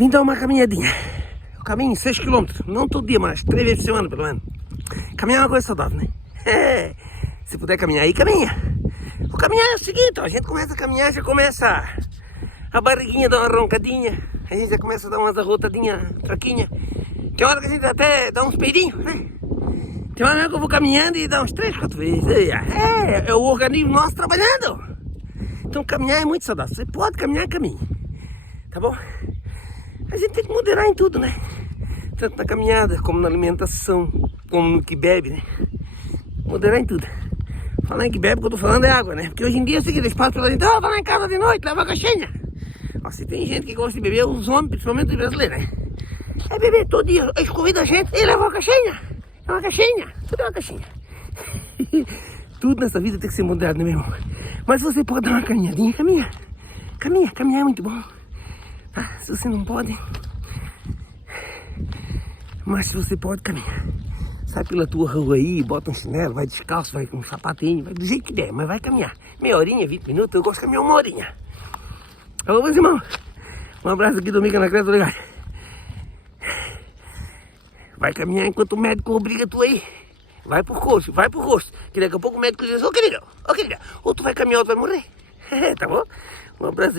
Vim dar uma caminhadinha. Eu caminho 6 km, não todo dia, mas 3 vezes por semana pelo menos. Caminhar é uma coisa saudável, né? Se puder caminhar aí, caminha. O caminhar é o seguinte, ó, a gente começa a caminhar, já começa a barriguinha dar uma roncadinha, a gente já começa a dar umas arrotadinhas fraquinhas. Tem hora que a gente até dá uns peidinhos, né? Tem hora que eu vou caminhando e dá uns 3, 4 vezes. É o organismo nosso trabalhando. Então caminhar é muito saudável. Você pode caminhar, caminhe. Tá bom? A gente tem que moderar em tudo, né? Tanto na caminhada, como na alimentação, como no que bebe, né? Moderar em tudo. Falar em que bebe, o que eu tô falando é água, né? Porque hoje em dia é o seguinte, espaço pela gente, vai lá em casa de noite, leva a caixinha. Ó, se tem gente que gosta de beber, os homens, principalmente os brasileiros, né? É beber todo dia, eles convidam a gente e levam a caixinha. É uma caixinha, tudo é uma caixinha. Tudo nessa vida tem que ser moderado, né, meu irmão? Mas você pode dar uma caminhadinha, caminha. Caminhar é muito bom. Tá? Se você não pode, mas se você pode, caminha. Sai pela tua rua aí, bota um chinelo, vai descalço, vai com um sapatinho, vai do jeito que der, mas vai caminhar. Meia horinha, 20 minutos, eu gosto de caminhar 1 horinha. Alô, meus irmãos. Um abraço aqui do Mica na Creta, obrigado. Vai caminhar enquanto o médico obriga tu aí. Vai pro rosto, que daqui a pouco o médico diz, ô querida, ou tu vai caminhar ou tu vai morrer. Tá bom? Um abraço.